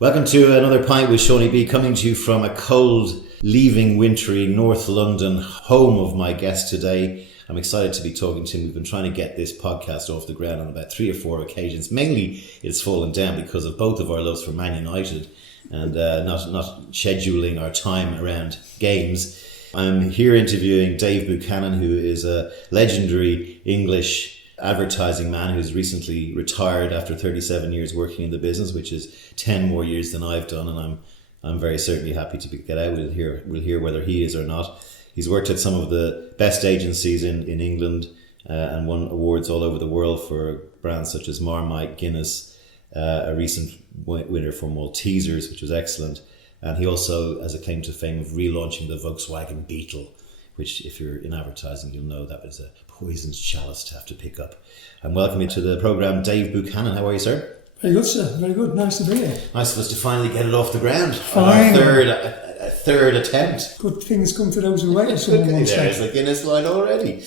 Welcome to another pint with Seaniebee, coming to you from a cold, leaving wintry North London, home of my guest today. I'm excited to be talking to him. We've been trying to get this podcast off the ground on about 3 or 4 occasions. Mainly it's fallen down because of both of our loves for Man United and not scheduling our time around games. I'm here interviewing Dave Buchanan, who is a legendary English advertising man who's recently retired after 37 years working in the business, which is 10 more years than I've done, and I'm very certainly happy to get out. We'll hear whether he is or not. He's worked at some of the best agencies in England and won awards all over the world for brands such as Marmite, Guinness, a recent winner for Maltesers, which was excellent. And he also has a claim to fame of relaunching the Volkswagen Beetle, which, if you're in advertising, you'll know that was a poisonous chalice to have to pick up. I'm welcoming to the programme Dave Buchanan. How are you, sir? Very good, sir. Very good. Nice to be here. Nice of us to finally get it off the ground. Fine. A third attempt. Good things come to those who wait, as someone once said. There's a Guinness line already.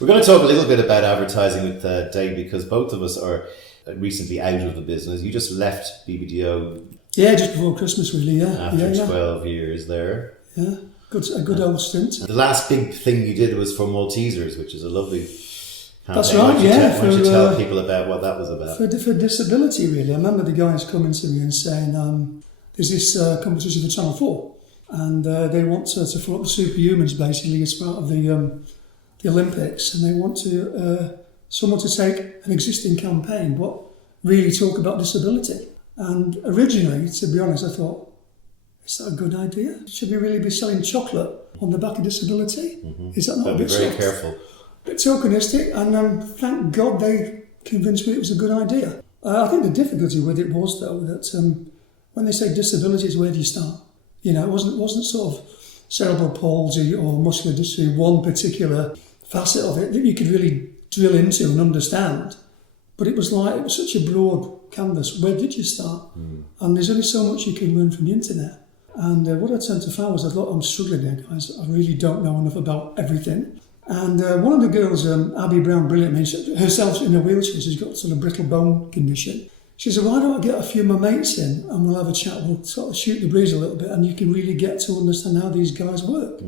We're going to talk a little bit about advertising with Dave, because both of us are recently out of the business. You just left BBDO. Yeah, just before Christmas, really, yeah. After 12 years there. Yeah, a good old stint. The last big thing you did was for Maltesers, which is a lovely campaign. That's right, yeah. Why don't you tell people about what that was about? For disability, really. I remember the guys coming to me and saying, there's this competition for Channel 4, and they want to follow up the superhumans, basically, as part of the Olympics, and they want someone to take an existing campaign, but really talk about disability. And originally, to be honest, I thought, is that a good idea? Should we really be selling chocolate on the back of disability? Mm-hmm. Is that not a bit very careful? A bit tokenistic, and thank God they convinced me it was a good idea. I think the difficulty with it was, though, that when they say disabilities, where do you start? You know, it wasn't sort of cerebral palsy or muscular dystrophy, one particular facet of it that you could really drill into and understand. But it was such a broad canvas. Where did you start? Mm. And there's only so much you can learn from the internet. And what I tend to find was, I thought, I'm struggling there, guys. I really don't know enough about everything. And one of the girls, Abby Brown, brilliant, herself in a wheelchair, she's got sort of brittle bone condition. She said, why don't I get a few of my mates in and we'll have a chat, we'll sort of shoot the breeze a little bit, and you can really get to understand how these guys work,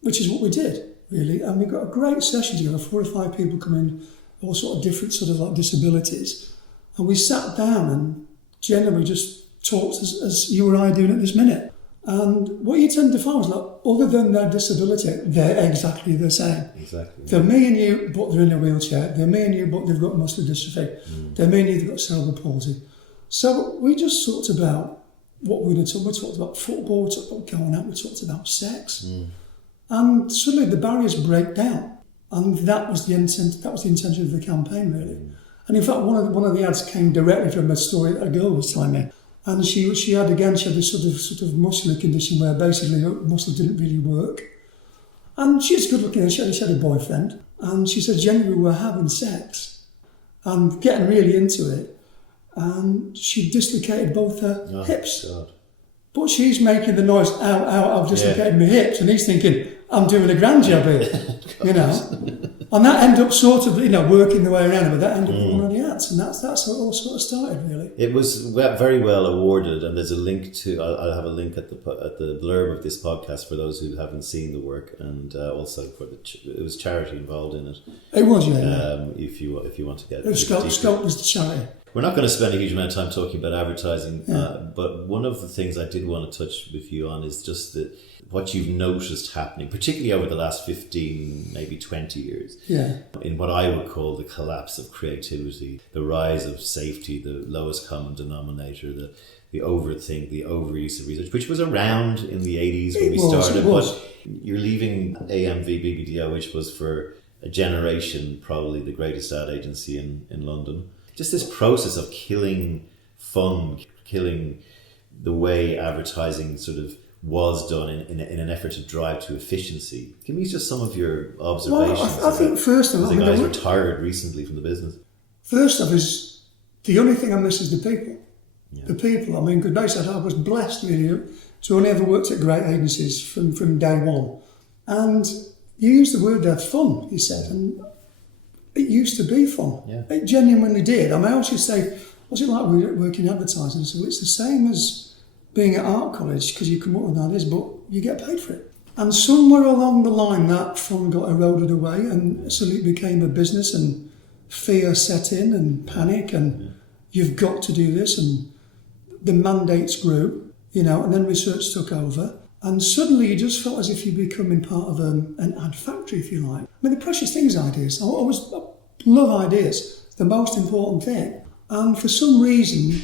which is what we did, really. And we got a great session together, 4 or 5 people come in, all sort of different sort of like disabilities. And we sat down and generally just talked as you and I are doing at this minute. And what you tend to find is, like, other than their disability, they're exactly the same. Exactly. They're me and you, but they're in a wheelchair. They're me and you, but they've got muscular dystrophy. They're me and you, they've got cerebral palsy. So we just talked about what we were talking. We talked about football, we talked about going out, we talked about sex. And suddenly the barriers break down. And that was the intent. That was the intention of the campaign, really. And in fact, one of the ads came directly from a story that a girl was telling me. And she had this sort of muscular condition where basically her muscle didn't really work. And she's good looking, she had a boyfriend. And she said, generally we were having sex and getting really into it. And she dislocated both her hips. God. But she's making the noise, ow, I've dislocated my hips. And he's thinking, I'm doing a grand job here, you know. And that ended up sort of, working the way around it, but that ended up one of the ads. And that's how it all sort of started, really. It was very well awarded, and there's a link to, I'll have a link at the blurb of this podcast for those who haven't seen the work, and also for it was charity involved in it. It was, yeah. If you want to get it. Scope was the charity. We're not going to spend a huge amount of time talking about advertising, but one of the things I did want to touch with you on is just what you've noticed happening, particularly over the last 15, maybe 20 years, in what I would call the collapse of creativity, the rise of safety, the lowest common denominator, the overthink, the overuse of research, which was around in the 80s when we started. But you're leaving AMV BBDO, which was for a generation probably the greatest ad agency in London. Just this process of killing fun, killing the way advertising sort of was done in an effort to drive to efficiency. Give me just some of your observations. Well, I think first of all, the guys retired recently from the business. First off, is the only thing I miss is the people. Yeah. The people. I mean, because basically I was blessed really to only ever worked at great agencies from day one. And you used the word there, fun, you said, and it used to be fun. Yeah. It genuinely did. I mean, I always used to say, what's it like working in advertising? So it's the same as being at art college, because you come up with ideas, but you get paid for it. And somewhere along the line, that fun got eroded away, and suddenly it became a business, and fear set in, and panic, and you've got to do this, and the mandates grew, you know, and then research took over. And suddenly you just felt as if you're becoming part of an ad factory, if you like. I mean, the precious thing is ideas. I love ideas. It's the most important thing. And for some reason,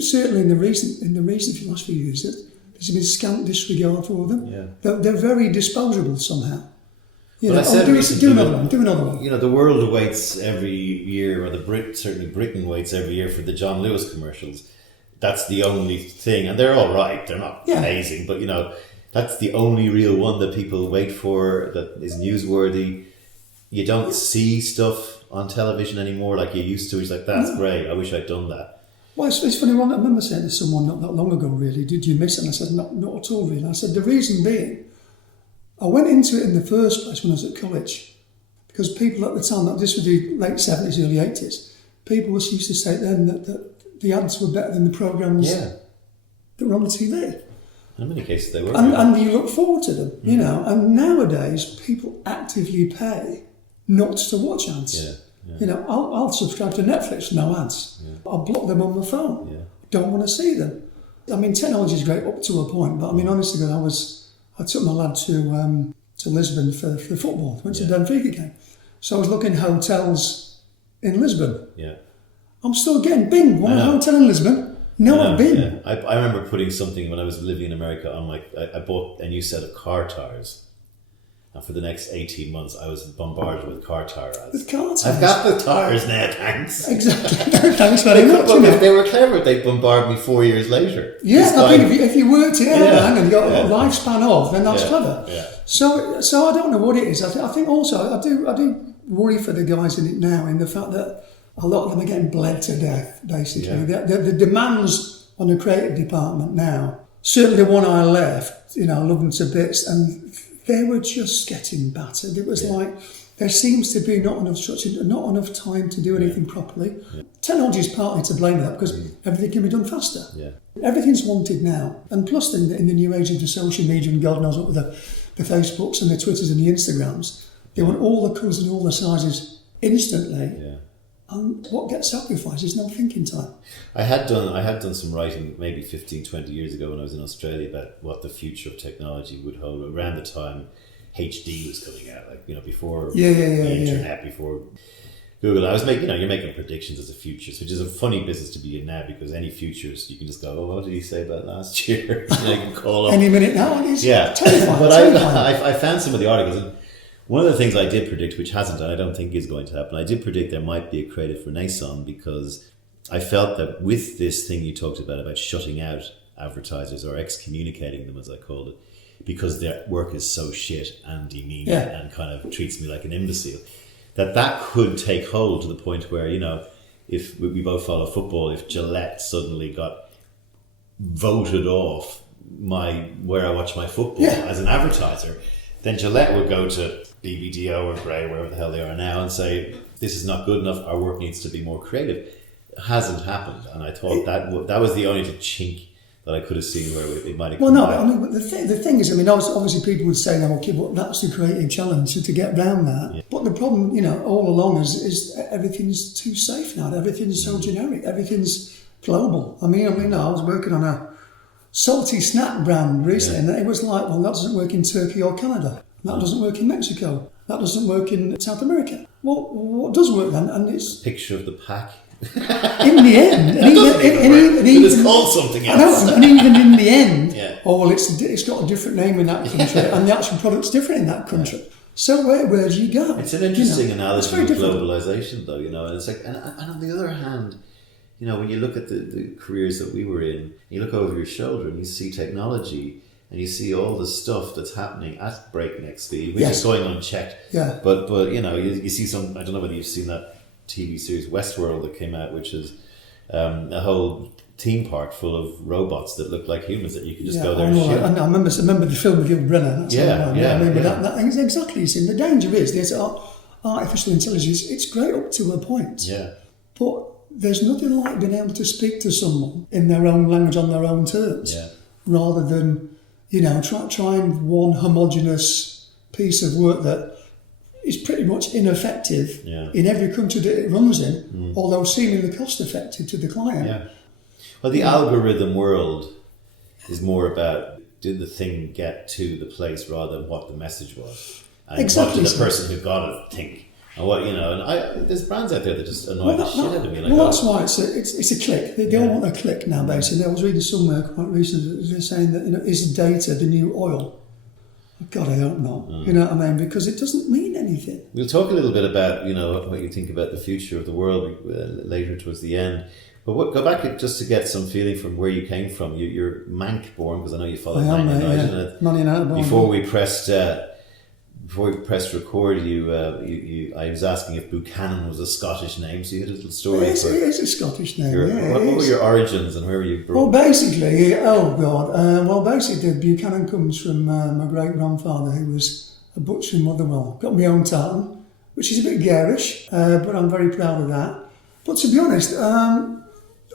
certainly in the recent for the last few years, there's been scant disregard for them. Yeah. They're very disposable somehow. You Well, know, I said do another one. You know, the world waits every year, or certainly Britain waits every year for the John Lewis commercials. That's the only thing, and they're all right. They're not amazing, but you know, that's the only real one that people wait for, that is newsworthy. You don't see stuff on television anymore like you used to. It's like, that's great. I wish I'd done that. Well, it's funny. I remember saying to someone not that long ago, really, did you miss it? And I said, not at all, really. I said, the reason being, I went into it in the first place when I was at college, because people at the time, this was the late 70s, early 80s, people used to say then that the ads were better than the programmes that were on the TV. In many cases they were. And you look forward to them, you know. And nowadays, people actively pay not to watch ads. Yeah. You know, I'll subscribe to Netflix, no ads. Yeah. I'll block them on my phone. Yeah. Don't want to see them. I mean, technology is great up to a point, but I mean, honestly, I took my lad to Lisbon for football. Went to the Benfica game. So I was looking at hotels in Lisbon. Yeah. I'm still getting bing. Want a hotel in Lisbon? No, I've been. Yeah. I remember putting something when I was living in America on I bought a new set of car tires. And for the next 18 months, I was bombarded with car tire ads. With car tires? I've got the tires now, thanks. Exactly. Thanks very much. But if they were clever, they'd bombard me 4 years later. Yeah, I think if you worked it out and got a lifespan of, then that's clever. Yeah. So I don't know what it is. I think also, I do worry for the guys in it now, in the fact that a lot of them are getting bled to death, basically. Yeah. The demands on the creative department now, certainly the one I left, you know, I love them to bits, and they were just getting battered. It was like, there seems to be not enough structure, not enough time to do anything properly. Yeah. Technology is partly to blame for that, because everything can be done faster. Yeah. Everything's wanted now. And plus, in the new age of the social media, and God knows what, with the Facebooks and the Twitters and the Instagrams, they want all the colours and all the sizes instantly. Yeah. And what gets sacrificed is no thinking time. I had done some writing maybe 15, 20 years ago when I was in Australia about what the future of technology would hold. Around the time HD was coming out, like, you know, before the internet, before Google. I was making, you're making predictions as a futures, which is a funny business to be in now, because any futures you can just go, what did he say about last year? You can call up any minute now. Terrifying. But I found some of the articles. And one of the things I did predict, which hasn't, and I don't think is going to happen, I did predict there might be a creative renaissance, because I felt that with this thing you talked about shutting out advertisers, or excommunicating them, as I called it, because their work is so shit and demeaning and kind of treats me like an imbecile, that could take hold to the point where, you know, if we both follow football, if Gillette suddenly got voted off where I watch my football as an advertiser, then Gillette would go to BBDO or Bred, wherever the hell they are now, and say, this is not good enough, our work needs to be more creative. It hasn't happened, and I thought that was the only chink that I could have seen where it might have come back. I mean, but the thing is, I mean, obviously people would say, okay, well, that's the creative challenge to get around that. Yeah. But the problem, you know, all along is everything's too safe now. Everything's so generic. Everything's global. I mean, I was working on a salty snack brand recently, and it was like, well, that doesn't work in Turkey or Canada. That doesn't work in Mexico. That doesn't work in South America. Well, what does work then? And it's picture of the pack. In the end, it's called something else. And even in the end, it's got a different name in that country, and the actual product's different in that country. So where do you go? It's an interesting analogy of globalization, though. You know, and it's like, and on the other hand, you know, when you look at the careers that we were in, you look over your shoulder and you see technology. And you see all the stuff that's happening at breakneck speed, which is going unchecked. Yeah. But you know, you see some. I don't know whether you've seen that TV series Westworld that came out, which is a whole theme park full of robots that look like humans that you can just go there and shoot. I remember the film with Yul Brynner. I remember that exactly. You see, the danger is there's artificial intelligence. It's great up to a point. Yeah. But there's nothing like being able to speak to someone in their own language on their own terms, rather than, trying one homogenous piece of work that is pretty much ineffective in every country that it runs in, although seemingly cost effective to the client. Yeah. Well, the algorithm world is more about, did the thing get to the place rather than what the message was, and exactly. what did the person who got it think. And what there's brands out there that just annoy the shit out of me. That's why it's a click. They don't want a click now. Basically, I was reading somewhere quite recently that they're saying that is data the new oil? God, I hope not. You know what I mean? Because it doesn't mean anything. We'll talk a little bit about what you think about the future of the world later towards the end. But go back just to get some feeling from where you came from. You're Manc born, because I know you followed Man United. Man United born. Before we pressed record, I was asking if Buchanan was a Scottish name, so you had a little story. It is a Scottish name. What were your origins and where were you brought? Well, basically, Buchanan comes from my great grandfather, who was a butcher in Motherwell. Got my own tartan, which is a bit garish, but I'm very proud of that. But to be honest,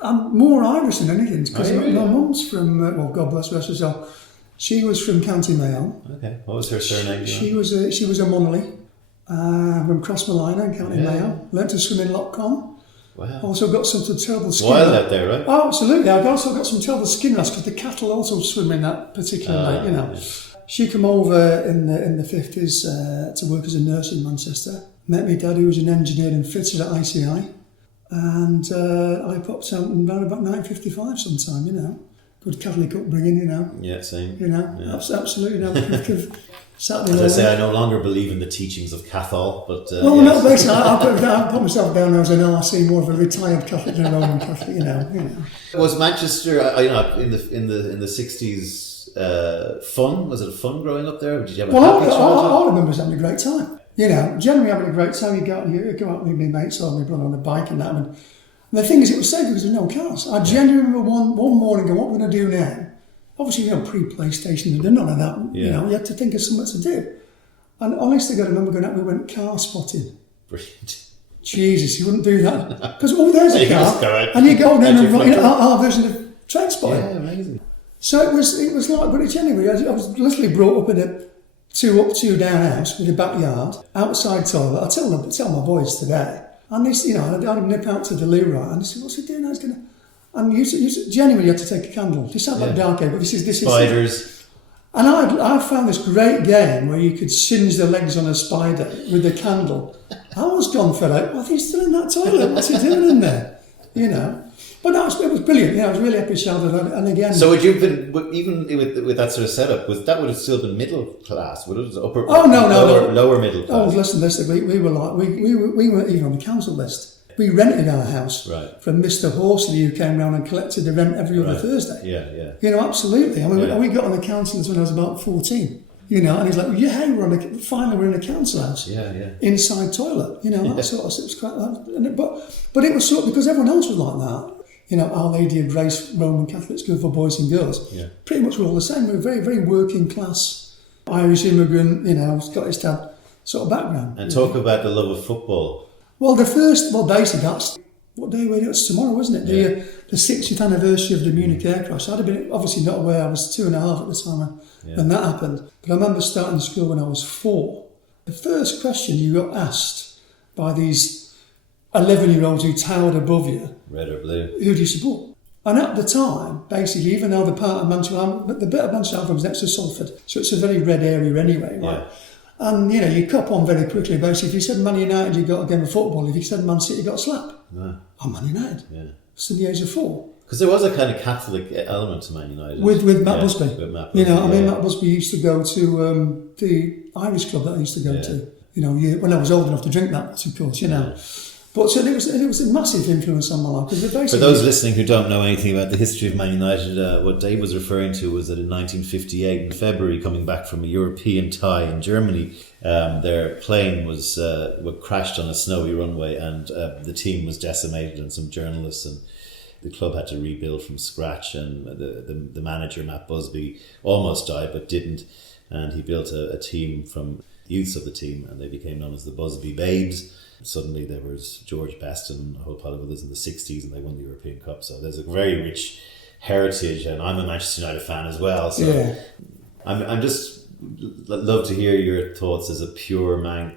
I'm more Irish than anything, because my mum's from God bless her herself. She was from County Mayo. Okay. What was her surname? She was a Munnelly from Crossmolina in County Mayo. Learned to swim in Loch Con. Wow. Also got some terrible skin. Wild out there, right? Oh, absolutely. I've also got some terrible skin rash because the cattle also swim in that particular lake. Yeah. She came over in the 50s to work as a nurse in Manchester. Met my dad, who was an engineer and fitter at ICI, and I popped out around about 1955 sometime. Good Catholic upbringing, Yeah, same. Absolutely. Saturday As I say, I no longer believe in the teachings of Cathol, but... no, basically, I put myself down as an RC, more of a retired Catholic than a Roman Catholic, Was Manchester, in the 60s, fun? Was it fun growing up there? Did you have a happy childhood? I remember having a great time. Generally having a great time. You go out with my mates or my brother on a bike and that. And the thing is, it was safe because there were no cars. I genuinely remember one morning going, what we're going to do now? Obviously, pre-PlayStation, none of that. You had to think of something to do. And honestly, I remember going out, we went car spotting. Brilliant. Jesus, you wouldn't do that. Because, there's a car. And you go down and run our version of train spotting. Yeah, amazing. So it was like, but genuinely, I was literally brought up in a 2 up, 2 down house with a backyard, outside toilet. I tell my boys today. And this, I'd nip out to the loo, right? And they said, what's he doing? And genuinely, you have to take a candle. This sounds like dark age, but this is spiders. And I found this great game where you could singe the legs on a spider with a candle. I was gone for it. Well, he's still in that toilet. What's he doing in there? But no, it was brilliant. I was really happy childhood. And again... So would you have been, even with that sort of setup, would have still been middle class? Would it upper? Oh, no. Lower middle class? Oh, listen, we were like, we weren't even on the council list. We rented our house from Mr. Horsley, who came round and collected the rent every other Thursday. Yeah. Absolutely. I mean, we got on the council list when I was about 14. And he's like, finally we're in a council house. Inside toilet. That sort of, it was quite, but it was sort of, because everyone else was like that. Our Lady of Grace Roman Catholic School for boys and girls. Pretty much we're all the same. We're very, very working class, Irish immigrant, Scottish dad sort of background. And talk about the love of football. Well, basically that's, what day were it? It's tomorrow, isn't it? The 60th anniversary of the Munich air crash. I'd have been obviously not aware. I was 2.5 at the time when that happened. But I remember starting school when I was 4. The first question you got asked by these 11-year-olds who towered above you, red or blue, who do you support? And at the time, basically, even though the part of Manchester, the bit of Manchester was next to Salford, so it's a very red area anyway, right? And, you cop on very quickly. Basically, if you said Man United, you got a game of football. If you said Man City, you got a slap. I'm Man United. It's in the age of 4. Because there was a kind of Catholic element to Man United. With Matt Busby. With Matt Busby. Matt Busby used to go to the Irish club that I used to go to. When I was old enough to drink that, of course, But so it was a massive influence on my life. For those listening who don't know anything about the history of Man United, what Dave was referring to was that in 1958, in February, coming back from a European tie in Germany, their plane was crashed on a snowy runway, and the team was decimated, and some journalists and the club had to rebuild from scratch. And the manager, Matt Busby, almost died but didn't, and he built a team from youths of the team, and they became known as the Busby Babes. Suddenly there was George Best and a whole pile of others in the 60s, and they won the European Cup. So there's a very rich heritage, and I'm a Manchester United fan as well. So Yeah. I'm just love to hear your thoughts as a pure Manc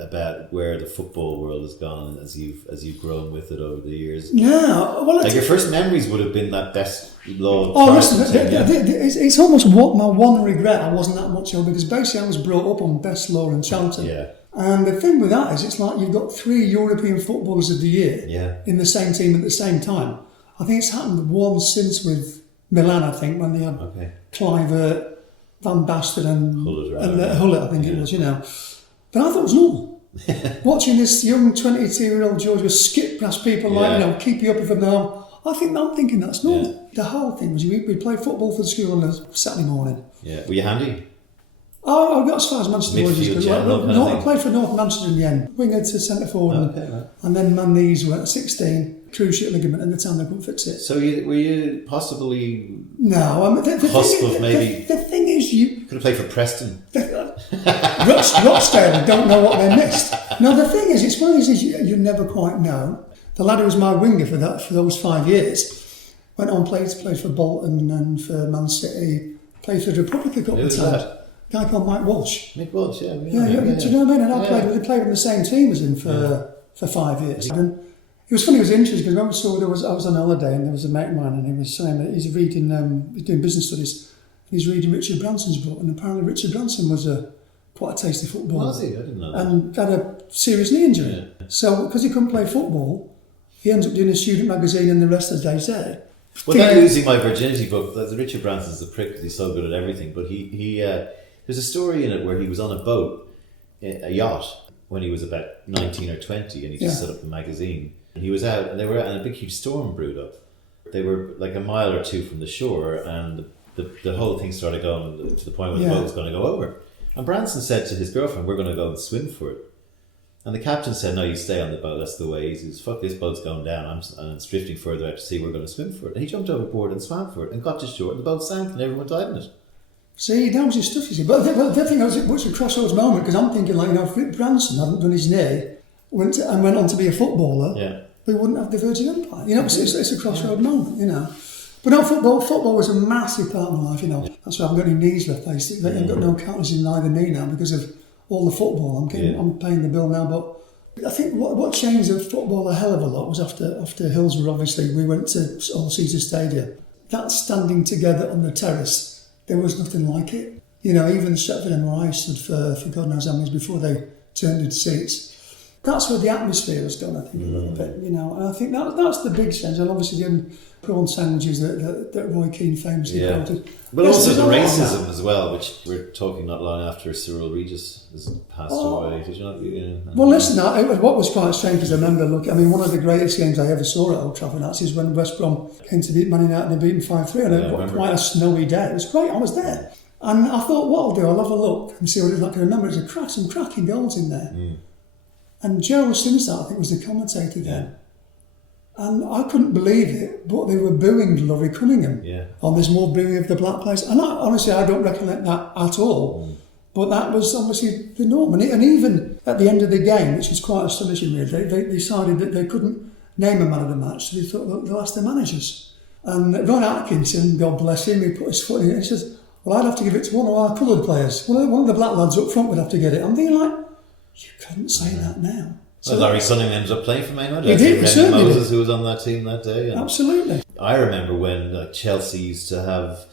about where the football world has gone as you've grown with it over the years. Yeah, well, Like your first memories would have been that best law. oh, listen, it's almost what my one regret. I wasn't that much older because basically I was brought up on best law in Charlton. Yeah. And the thing with that is, it's like you've got 3 European footballers of the year in the same team at the same time. I think it's happened once since with Milan. I think when they had Kluivert, Van Basten, and Hullet, I think it was. But I thought it was normal. Watching this young 22-year-old George was skip past people like, keep you up from the home. I'm thinking that's normal. Yeah. The whole thing was we played football for the school on a Saturday morning. Yeah. Were you handy? Oh, I got as far as Manchester Midfield, I played for North Manchester in the end. Winger to centre forward. And then my knees were at 16, cruciate ligament, and the time they couldn't fix it. So were you possibly... No, I mean, the thing is you... Could have played for Preston. Rochdale don't know what they missed. No, the thing is, it's one of these things you never quite know. The lad who was my winger for those 5 years went on, played for Bolton and for Man City, played for the Republic a couple of times. A guy called Mike Walsh. Mick Walsh, yeah. Do you know what I mean? And we played in the same team as him for 5 years. And it was funny, it was interesting because I was on holiday and there was a mate of mine and he was saying that he's reading, he's doing business studies, and he's reading Richard Branson's book, and apparently Richard Branson was quite a tasty footballer. Was he? I didn't know that. And had a serious knee injury. Yeah. So because he couldn't play football, he ends up doing a student magazine and the rest of the day's there. Well, that Losing My Virginity book, Richard Branson's a prick because he's so good at everything, but he there's a story in it where he was on a boat, a yacht, when he was about 19 or 20, and he just set up the magazine. And he was out, and and a big huge storm brewed up. They were like a mile or two from the shore, and the whole thing started going to the point where the boat was going to go over. And Branson said to his girlfriend, "We're going to go and swim for it." And the captain said, "No, you stay on the boat, that's the way." He says, "Fuck, this boat's going down, and it's drifting further out to sea, we're going to swim for it." And he jumped overboard and swam for it, and got to shore, and the boat sank, and everyone died in it. See, that was his stuff, you see. But the thing was, it was a crossroads moment, because I'm thinking, like, if Rick Branson hadn't done his knee, went on to be a footballer, we wouldn't have the Virgin Empire. It's a crossroad moment, But no, football was a massive part of my life, That's why I haven't got any knees left, basically. I've got no calluses in either knee now because of all the football. I'm paying the bill now, but I think what changed the football a hell of a lot was after Hillsborough, obviously, we went to All Caesar Stadium. That standing together on the terrace, there was nothing like it. Even Stretford MRI stood for God knows how many before they turned into seats. That's where the atmosphere has gone, I think, a little bit, and I think that's the big change. And obviously the prawn sandwiches that Roy Keane famously quoted. But also the racism as well, which we're talking not long after Cyril Regis has passed away. Did you not? Well, listen, what was quite strange is I remember one of the greatest games I ever saw at Old Trafford is when West Brom came to beat Man United and they beat them 5-3 on quite a snowy day. It was great, I was there. And I thought, what I'll do, I'll have a look and see what it's like. I remember there's some cracking goals in there. And Gerald Simpson, I think, was the commentator then. And I couldn't believe it, but they were booing Laurie Cunningham. Oh, there's more booing of the black players. And honestly, I don't recollect that at all. But that was obviously the norm. And even at the end of the game, which was quite astonishing, really, they decided that they couldn't name a man of the match, so they thought they'll ask their managers. And Ron Atkinson, God bless him, he put his foot in it and he says, "Well, I'd have to give it to one of our coloured players. One of the black lads up front would have to get it." I'm thinking, like, you couldn't say that now. So Larry Cunningham ended up playing for Man United. He did, certainly. Moses, who was on that team that day. Absolutely. I remember when Chelsea used to have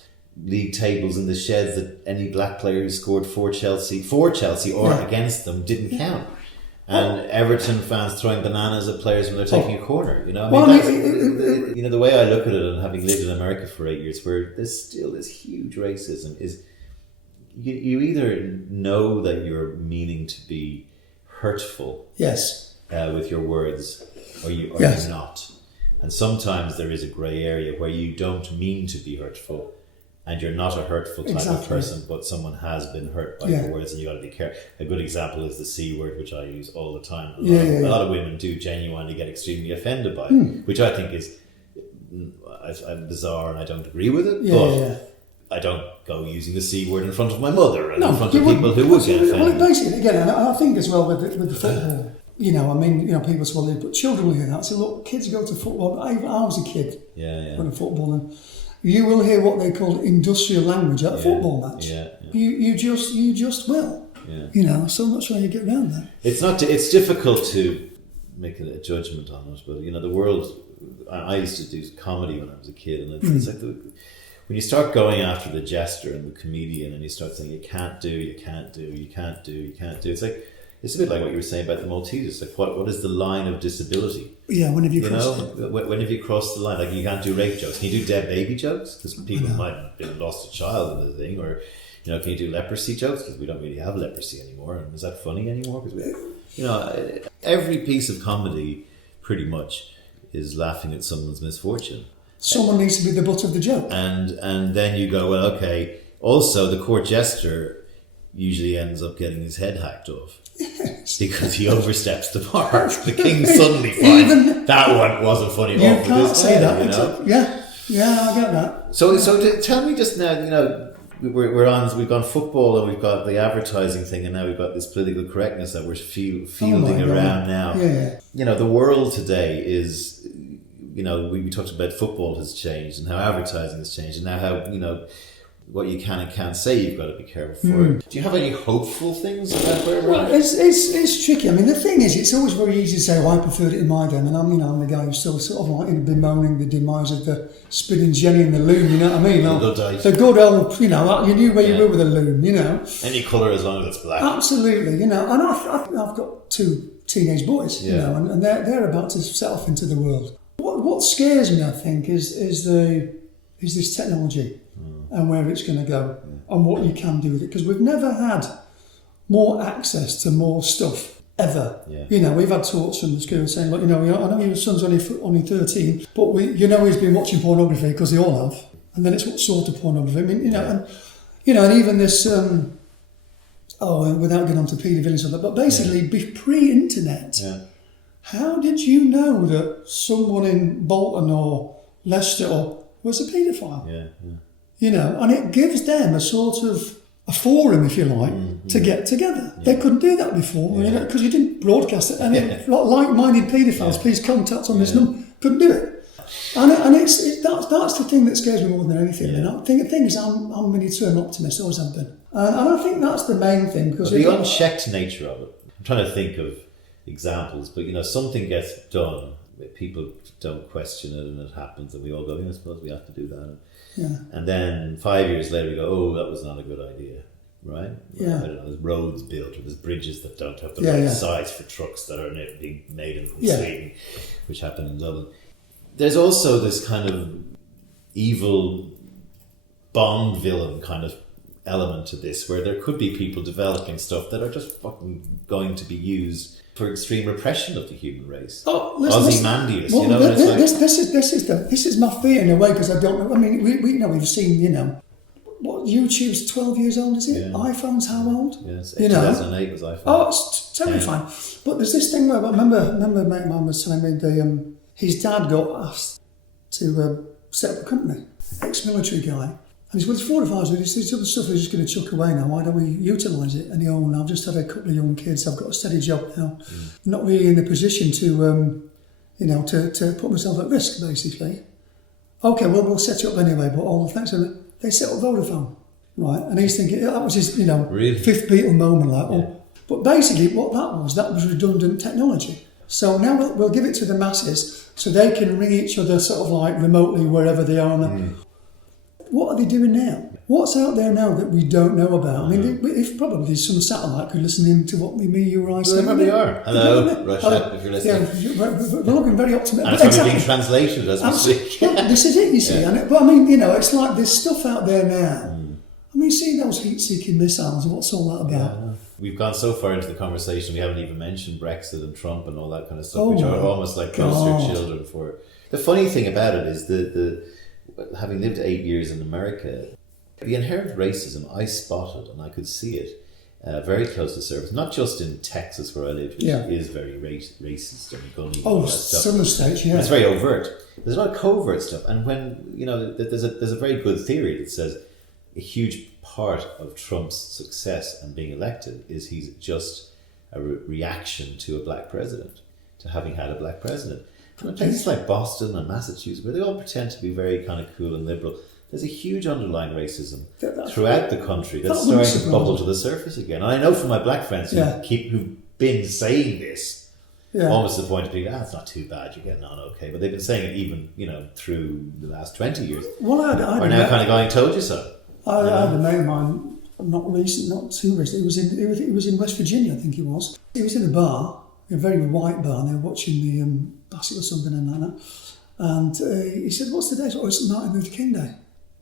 league tables in the sheds that any black player who scored for Chelsea or against them didn't count. And Everton fans throwing bananas at players when they're taking a corner. The way I look at it, and having lived in America for 8 years, where there's still this huge racism, is you either know that you're meaning to be hurtful with your words, or you're not. And sometimes there is a grey area where you don't mean to be hurtful, and you're not a hurtful type of person, but someone has been hurt by your words, and you got to be careful. A good example is the C word, which I use all the time. A lot of women do genuinely get extremely offended by it, which I think is bizarre, and I don't agree with it. I don't go using the C word in front of my mother and No, in front you of people who would get Well, offended. basically, again, and I think as well with the football, people say, well, but children will hear that. So look, kids go to football. I was a kid when football, and you will hear what they call industrial language at a football match. Yeah. You just will. Yeah. So I'm not sure you get around that. It's difficult to make a judgment on it, but the world. I used to do comedy when I was a kid, and it's like when you start going after the jester and the comedian, and you start saying you can't do, you can't do, you can't do, you can't do. It's a bit like what you were saying about the Maltesers. Like what is the line of disability? Yeah, when have you crossed it? When have you crossed the line? Like you can't do rape jokes. Can you do dead baby jokes? Because people might have lost a child in the thing, or can you do leprosy jokes? Because we don't really have leprosy anymore. And is that funny anymore? Because every piece of comedy, pretty much, is laughing at someone's misfortune. Someone needs to be the butt of the joke. And then you go, well, okay. Also, the court jester usually ends up getting his head hacked off. Yes. Because he oversteps the mark. The king suddenly finds that one wasn't funny. You can't say that. Yeah, I get that. So tell me just now, we've gone football and we've got the advertising thing, and now we've got this political correctness that we're fielding around now. Yeah. The world today is, we talked about football has changed and how advertising has changed, and now how, what you can and can't say, you've got to be careful for. Do you have any hopeful things about where we're at? It's tricky. I mean, the thing is, it's always very easy to say, I preferred it in my day. And I'm the guy who's still sort of like bemoaning the demise of the spinning jenny and the loom, you know what I mean? The good old, you knew where you were with a loom, Any colour as long as it's black. Absolutely, and I've got two teenage boys, and they're about to set off into the world. What scares me, I think, is this technology and where it's going to go and what you can do with it, because we've never had more access to more stuff ever. We've had talks from the school saying, look, I know your son's only 13, but he's been watching pornography, because they all have, and then it's what sort of pornography. I mean, and even this without getting onto paedophilia and stuff, but basically pre-internet. How did you know that someone in Bolton or Leicester was a paedophile? And it gives them a sort of a forum, if you like, to get together. They couldn't do that before, because you didn't broadcast it. And like-minded paedophiles, please contact on this number. Couldn't do it. And that's the thing that scares me more than anything. And I think the thing is, I'm an eternal optimist, always have been. And I think that's the main thing. Because the unchecked nature of it. I'm trying to think of examples, but something gets done, people don't question it, and it happens, and we all go, I suppose we have to do that. And then 5 years later we go, oh, that was not a good idea, right? I don't know, there's roads built, or there's bridges that don't have the right size for trucks that are being made in Sweden, which happened in Dublin. There's also this kind of evil Bond villain kind of element to this, where there could be people developing stuff that are just fucking going to be used for extreme repression of the human race. Ozymandias, This is my fear in a way, because I don't know. I mean, we've seen, what, YouTube's 12 years old, is it? iPhone's how old? Yes, 2008 was iPhone. Oh, it's terrifying. But there's this thing where I remember mate of mine was telling me his dad got asked to set up a company, ex-military guy. And he's, well, it's 4 or 5 years, this other stuff we're just going to chuck away now, why don't we utilise it? And I've just had a couple of young kids, I've got a steady job now, not really in a position to, to put myself at risk, basically. Okay, well, we'll set it up anyway, but all the thanks, they set up Vodafone, right? And he's thinking, that was his, really? fifth Beatle moment, But basically what that was redundant technology. So now we'll give it to the masses so they can ring each other sort of like remotely wherever they are. What are they doing now? What's out there now that we don't know about? I mean, if probably there's some satellite who listening to what you or I say. They probably are. Hello, Russia, if you're listening. Yeah, we're looking very optimistic. And it's probably being translated as we speak. This is it, you see. But I mean, it's like there's stuff out there now. I mean, see those heat-seeking missiles, what's all that about? We've gone so far into the conversation, we haven't even mentioned Brexit and Trump and all that kind of stuff, which are almost like poster children for it. The funny thing about it is having lived 8 years in America, the inherent racism I spotted, and I could see it very close to the surface, not just in Texas where I lived, which is very racist and gunny and all that stuff. Southern states, But it's very overt. There's a lot of covert stuff, and when there's a very good theory that says a huge part of Trump's success and being elected is he's just a reaction to a black president, to having had a black president. Places like Boston and Massachusetts, where they all pretend to be very kind of cool and liberal, there's a huge underlying racism throughout the country that's starting to bubble to the surface again. And I know from my black friends who've been saying this, almost to the point of being, it's not too bad, you're getting on okay. But they've been saying it even, through the last 20 years. Well, are now kind of going, told you so. I had a mate of mine, not too recent. It was in West Virginia, I think it was. He was in a bar, a very white bar, and they were watching the basket or something and like that. And he said, "What's the day?" "Oh, it's Martin Luther King Day."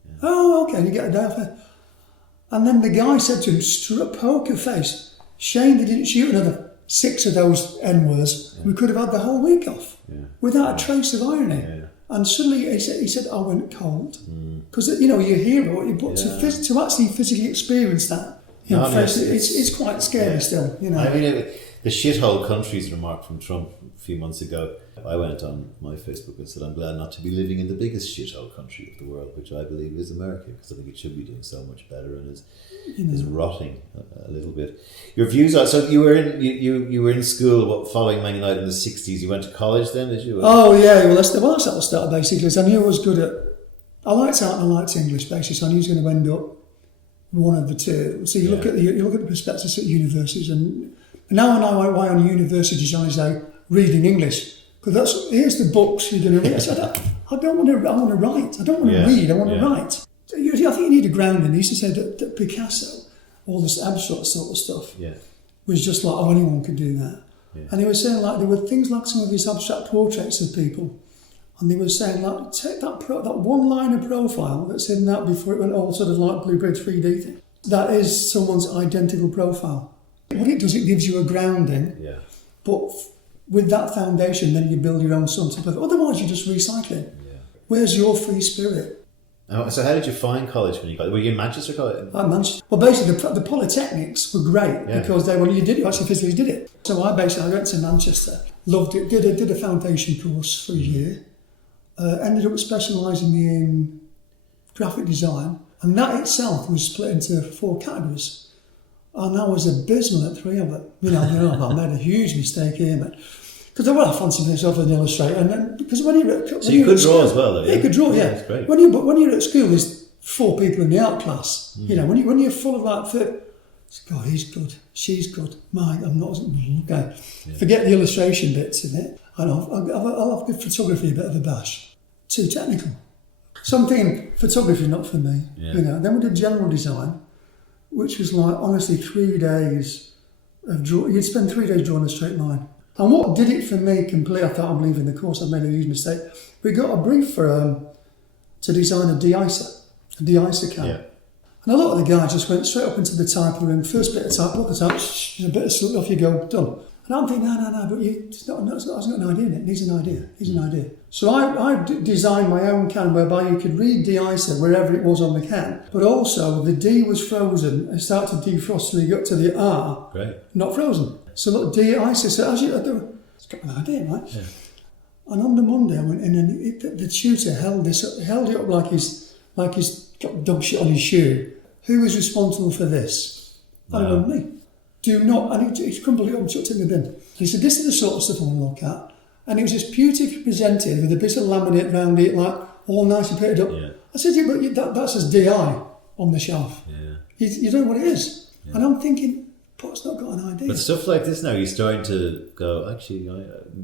Yeah. "Oh, okay." And you get a day off there. And then the guy said to him, poker face, "Shame they didn't shoot another 6 of those N-words. Yeah. We could have had the whole week off without a trace of irony." Yeah. And suddenly he said, "I went cold." Because, you hear what you put to actually physically experience that. It's quite scary still, I mean, the shithole country's remark from Trump a few months ago, I went on my Facebook and said, "I'm glad not to be living in the biggest shithole country of the world, which I believe is America, because I think it should be doing so much better and is rotting a little bit." Your views are, so you were in school following Man United in the 60s. You went to college then, did you? Oh yeah, well that's how I started basically. So I knew I was good at, I liked art and I liked English basically, so I knew I was going to end up one of the two. So you look at the perspectives at universities, and now I know why on university designers are reading English. Because here's the books you're going to read. I said, I don't want to write. I don't want to read. I want to write. I think you need a grounding. He used to say that Picasso, all this abstract sort of stuff, was just like, anyone could do that. Yeah. And he was saying, like, there were things like some of his abstract portraits of people, and they were saying, like, take that one-liner profile that's in that before it went all sort of like Blueprint 3D thing. That is someone's identical profile. What it does, it gives you a grounding, but with that foundation, then you build your own sort of. Otherwise, you're just recycling. Yeah. Where's your free spirit? So how did you find college when you got? Were you in Manchester College? Manchester. Well, basically, the polytechnics were great because you actually physically did it. So I went to Manchester, loved it, did a foundation course for a year, ended up specialising in graphic design, and that itself was split into 4 categories. And I was abysmal at 3 of it. I made a huge mistake here, but because I fancied myself as an illustrator, and then because when you're at you could draw as well, though. Yeah, you could draw. Yeah, that's great. When you're at school, there's 4 people in the art class. When you're full of like, God, he's good, she's good. Mine, I'm not. Okay, yeah. Forget the illustration bits of it. I'll have photography a bit of a bash. Too technical. Something photography not for me. Yeah. Then we did general design, which was like, honestly, 3 days of draw. You'd spend 3 days drawing a straight line. And what did it for me completely, I thought I'm leaving the course, I've made a huge mistake. We got a brief to design a de-icer can. Yeah. And a lot of the guys just went straight up into the type room, first bit of type, look at that, a bit of slick, off you go, done. And I'm thinking, no, but it's not an idea in it, it needs an idea. So I designed my own can whereby you could read de-icer wherever it was on the can, but also the D was frozen and started to defrost till you got to the R, not frozen. So look, de-icer, so as it's got an idea, right? Yeah. And on the Monday I went in and the tutor held it up like he's got dog shit on his shoe. Who is responsible for this? I don't know, me. Do not, and he crumbled it up and chucked it in the bin. And he said, this is the sort of stuff I want to look at. And it was just beautifully presented with a bit of laminate around it, like all nicely painted up. Yeah. I said, but that says DI on the shelf. Yeah. You don't know what it is. Yeah. And I'm thinking, but it's not got an idea. But stuff like this now, you're starting to go, actually,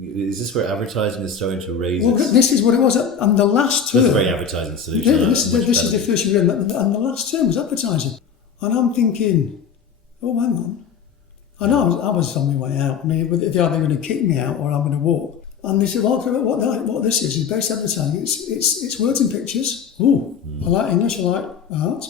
is this where advertising is starting to raise this is what it was. And the last term... That's a very advertising solution. Yeah, this is the first year, and the last term was advertising. And I'm thinking, hang on. I know I was on my way out. I mean, they're either going to kick me out or I'm going to walk. And they said, well, what this is based advertising. It's words and pictures. Ooh, I like English, I like art.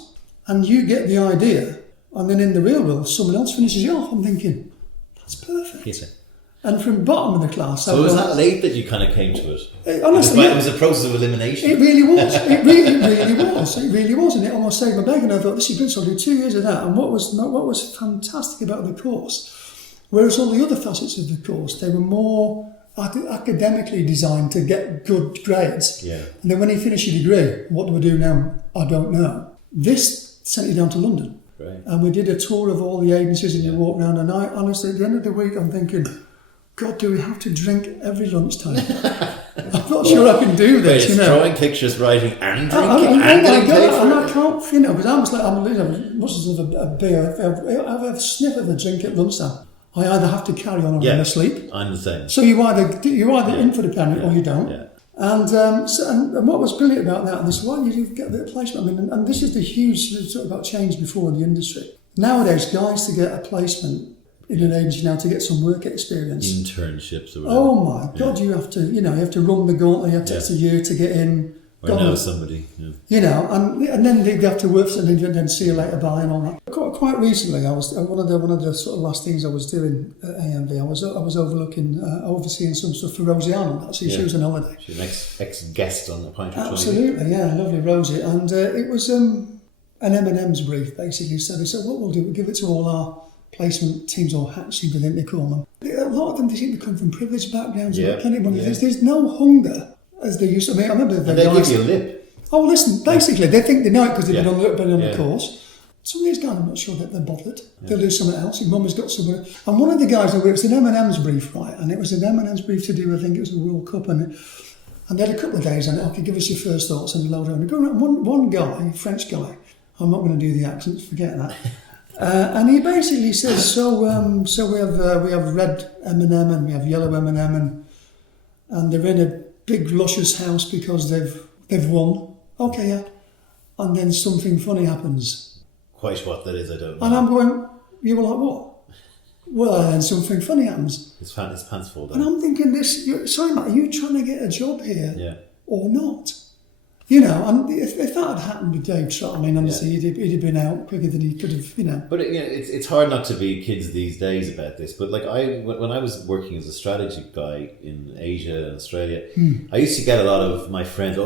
And you get the idea, and then in the real world, someone else finishes you off. I'm thinking, that's perfect. Yes. And from bottom of the class... So was that late that you kind of came to it? Honestly, it was a process of elimination. It really was. It really was. And it almost saved my bacon. I thought, this is good. So I did 2 years of that. And what was fantastic about the course, whereas all the other facets of the course, they were more academically designed to get good grades. Yeah. And then when you finish your degree, what do I do now? I don't know. This sent you down to London. Right. And we did a tour of all the agencies and you walk around. And I honestly, at the end of the week, I'm thinking, God, do we have to drink every lunchtime? I'm not sure I can do this. Wait, it's drawing pictures, writing, and drinking, and I getting can't, because I'm much as a beer. If I have a sniff of a drink at lunchtime, I either have to carry on or I'm asleep. I'm the same. So you're either in for the penny or you don't. Yeah. And what was brilliant about that, and this is why you get a bit of placement. I mean, and this is the huge, we talked about change before in the industry. Nowadays, guys to get a placement in an agency now to get some work experience. Internships or whatever. Oh my God, you have to run the gauntlet, it takes a year to get in. Or know somebody. Yeah. You know, and then they have to work for something and then see you later bye and all that. Quite recently, I was one of the sort of last things I was doing at AMV. I was overseeing some stuff for Rosie Arnold. Actually, she was on holiday. She's an ex-guest on the Pint. Absolutely, yeah, lovely Rosie. And it was an M&M's brief basically. So they said, what we'll do, we'll give it to all our placement teams, or hatching, I think they call them. A lot of them, they seem to come from privileged backgrounds. Plenty of money. There's no hunger as they used to. I mean, I remember and they give you a lip. Oh, listen, basically, they think they know it because they've been on the course. Some of these guys, I'm not sure that they're bothered. They'll do something else. Your mum has got somewhere. And one of the guys, it was an M&M's brief, right? And it was an M&M's brief to do, I think it was the World Cup. And they had a couple of days on it. Okay, give us your first thoughts and load on. Go around, one guy, a French guy, I'm not going to do the accent, forget that. And he basically says, so we have red M&M and we have yellow M&M and they're in a big luscious house because they've won. Okay, yeah. And then something funny happens. Quite what that is, I don't know. And I'm going, you were like, what? Well, and something funny happens. His pants fall down. And I'm thinking, sorry, Matt, are you trying to get a job here? Yeah. Or not? You know, and if that had happened with Dave Trott, I mean, honestly, he'd have been out quicker than he could have, you know. But it's hard not to be kids these days about this. But like when I was working as a strategy guy in Asia and Australia, I used to get a lot of my friends,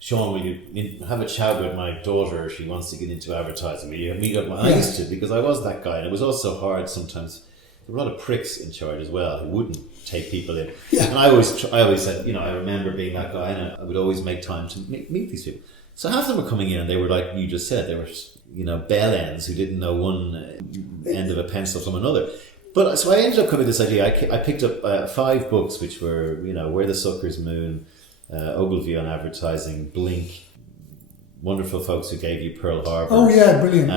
Sean, will you have a chat with my daughter? She wants to get into advertising. Will you meet up? I used to, because I was that guy. And it was also hard sometimes. There were a lot of pricks in charge as well who wouldn't take people in. Yeah. And I always said, I remember being that guy, and I would always make time to meet these people. So half of them were coming in and they were like you just said, they were, bell ends who didn't know one end of a pencil from another. But so I ended up coming to this idea. I picked up 5 books which were, Where the Suckers Moon, Ogilvy on Advertising, Blink, wonderful folks who gave you Pearl Harbor. Oh yeah, brilliant.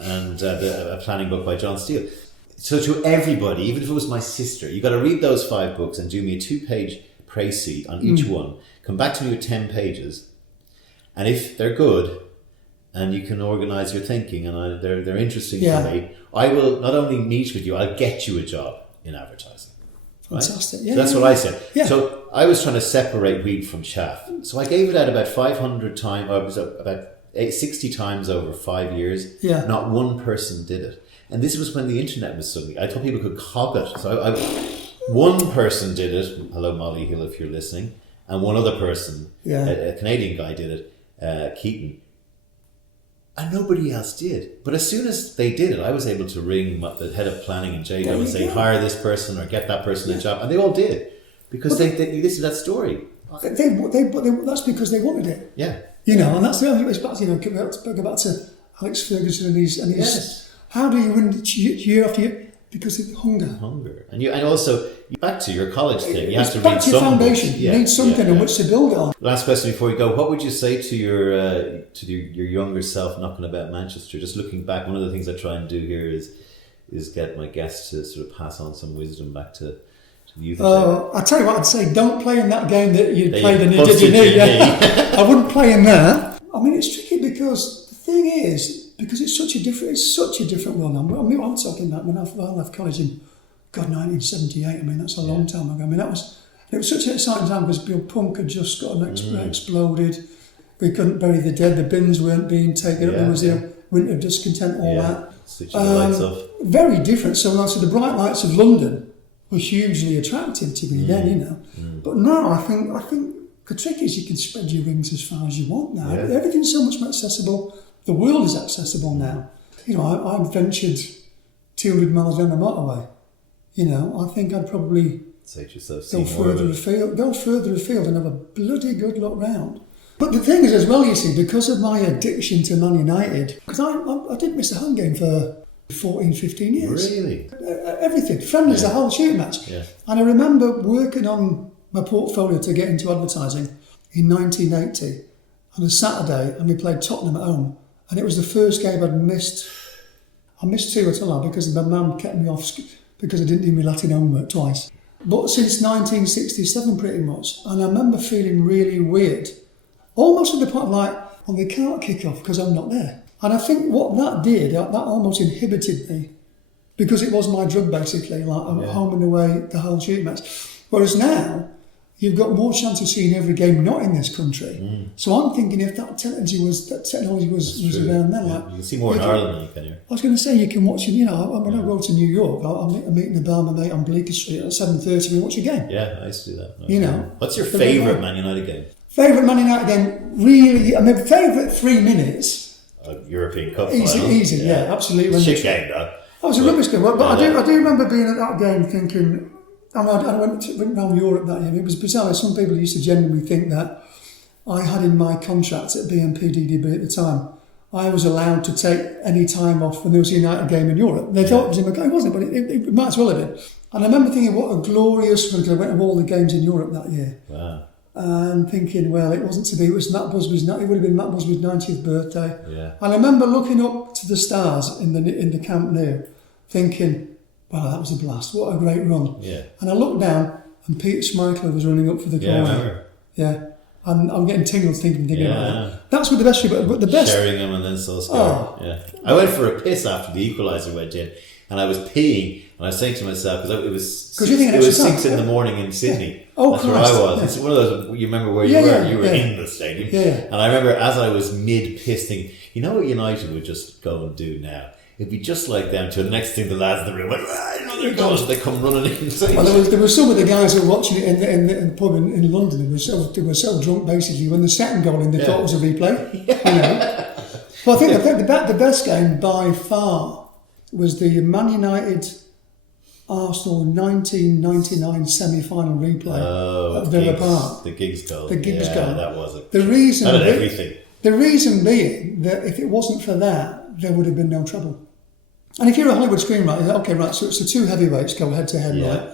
And a planning book by John Steele. So to everybody, even if it was my sister, you got to read those 5 books and do me a 2-page précis on each one. Come back to me with 10 pages, and if they're good and you can organise your thinking and they're interesting for me, I will not only meet with you, I'll get you a job in advertising. Fantastic. Right? Yeah, so that's what I said. Yeah. So I was trying to separate wheat from chaff. So I gave it out about 500 times, or it was about 60 times over 5 years. Yeah. Not one person did it. And this was when the internet was suddenly, I thought people could cog it. So one person did it. Hello, Molly Hill, if you're listening. And one other person, a Canadian guy, did it, Keaton. And nobody else did. But as soon as they did it, I was able to ring the head of planning in JDO and say, hire this person or get that person a job. And they all did. Because they listened to that story. That's because they wanted it. Yeah. And that's the other thing. Go back to Alex Ferguson and his how do you win year after year? Because of hunger. And also, back to your college thing, you have to read back to your foundation. Books. You need something on which to build on. Last question before we go. What would you say to your younger self knocking about Manchester? Just looking back, one of the things I try and do here is get my guests to sort of pass on some wisdom back to the youth. I'll tell you what I'd say. Don't play in that game that you played in your knee. I wouldn't play in that. I mean, it's tricky because the thing is, because it's such a different world now. I mean, I'm talking about when I left college in 1978. I mean, that's a long time ago. I mean, it was such an exciting time because punk had just got exploded. We couldn't bury the dead. The bins weren't being taken up. There was winter of discontent, all that. Switching the lights off. Very different. So the bright lights of London were hugely attractive to me then, But now I think the trick is you can spread your wings as far as you want now. Yeah. Everything's so much more accessible. The world is accessible now. I ventured 200 miles down the motorway. I think I'd probably say to yourself, go further afield and have a bloody good look round. But the thing is as well, you see, because of my addiction to Man United, because I didn't miss a home game for 14, 15 years. Really? Everything. Friendlies, the whole shooting match. Yeah. And I remember working on my portfolio to get into advertising in 1980 on a Saturday, and we played Tottenham at home. And it was the first game I'd missed. I missed two at all because my mum kept me off because I didn't do my Latin homework twice. But since 1967 pretty much. And I remember feeling really weird. Almost to the point of like, well, they can't kick off because I'm not there. And I think what that did, that almost inhibited me because it was my drug basically, like I'm at home and away, the whole shooting match. Whereas now, you've got more chance of seeing every game not in this country. So I'm thinking if that technology was around then, like you can see more in Ireland than you can here. I was going to say you can watch. You know, when I go to New York, I'm meeting a bar, my mate on Bleecker Street at 7:30. We watch a game. Yeah, I used to do that. You know, what's your favourite Man United game? Favourite Man United game? Really, I mean, favourite 3 minutes. European Cup. Easy, yeah, absolutely. Shit game, though. Oh, it was a rubbish game, but I do remember being at that game thinking. I went around Europe that year. It was bizarre. Some people used to genuinely think that I had in my contract at BNPDDB at the time, I was allowed to take any time off when there was a United game in Europe. They thought it was in my contract. It wasn't, but it might as well have been. And I remember thinking, what a glorious one, because I went to all the games in Europe that year. Wow. And thinking, well, it wasn't to be. It was Matt Busby's. It would have been Matt Busby's 90th birthday. Yeah. And I remember looking up to the stars in the Camp Nou, thinking, wow, that was a blast. What a great run. Yeah. And I looked down and Peter Schmeichel was running up for the goal. Yeah, I remember. Yeah. And I'm getting tingles thinking about Yeah. that. That's what the best, but the best. Sheringham and then Solskjaer. Yeah. I went for a piss after the equaliser went in, and I was peeing, and I was saying to myself, because it was 6 in the morning in Sydney. Oh, that's Christ. where I was. It's one of those, you remember where you were? You were in the stadium. Yeah. And I remember as I was mid-piss thinking, you know what United would just go and do now? It'd be just like them to the next thing the lads in the room went, another goal, so they come running in. Well, there were some of the guys who were watching it in the pub in London. They were so drunk basically when the second goal in, they thought it was a replay. Yeah. You know. Well, I think the best game by far was the Man United Arsenal 1999 semi-final replay at Villa Park. The Giggs goal. The Giggs goal. That was it. The reason that had everything. The reason being that if it wasn't for that, there would have been no trouble. And if you're a Hollywood screenwriter, okay, right, so it's the two heavyweights go head to head, right?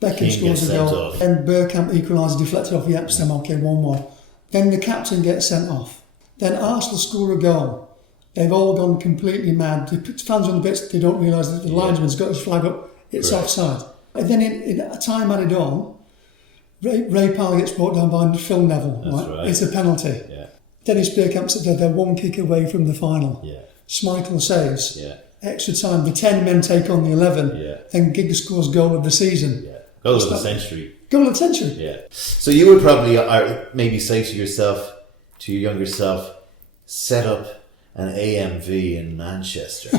Beckham scores a goal, then Bergkamp equalises, deflected off the Epstein, okay, 1-1. Then the captain gets sent off. Then Arsenal score a goal. They've all gone completely mad. The fans on the pitch, they don't realise that the linesman's got his flag up, it's offside. And then in a time added on, Ray Parlour gets brought down by Phil Neville, right? It's a penalty. Yeah. Dennis Bergkamp said they're one kick away from the final. Yeah. Schmeichel saves. Yeah. Extra time, the 10 men take on the 11. Yeah. Then Giggs scores goal of the season. Yeah. Goal of the century. Goal of the century. Yeah. So you would probably maybe say to yourself, to your younger self, set up an AMV in Manchester.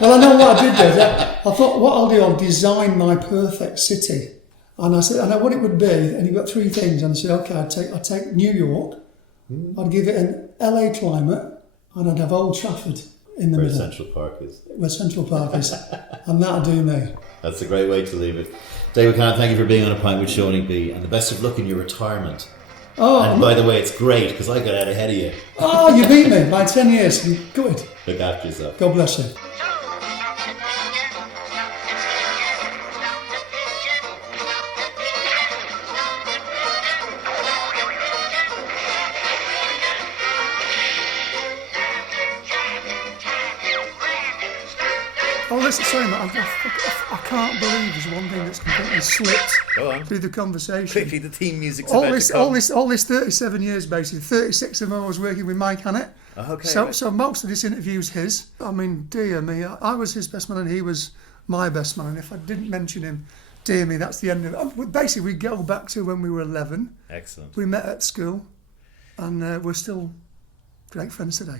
Well, I know what I did there. I thought, what I'll do, I'll design my perfect city. And I said, I know what it would be. And you've got three things. And I said, okay, I'd take New York. I'd give it an LA climate. And I'd have Old Trafford in the middle. Where Central Park is. Where Central Park is. And that'll do me. That's a great way to leave it. Dave Buchanan, thank you for being on A Pint with Seaniebee. And the best of luck in your retirement. Oh, and by the way, it's great because I got out ahead of you. Oh, you beat me by 10 years. Good. Look after yourself. God bless you. Oh, listen, sorry, mate. I can't believe there's one thing that's completely slipped through the conversation. Quickly, the theme music's all this 37 years, basically. 36 of them I was working with Mike Hannett. Okay. So most of this interview's his. I mean, dear me, I was his best man and he was my best man. And if I didn't mention him, dear me, that's the end of it. Basically, we go back to when we were 11. Excellent. We met at school and we're still great friends today.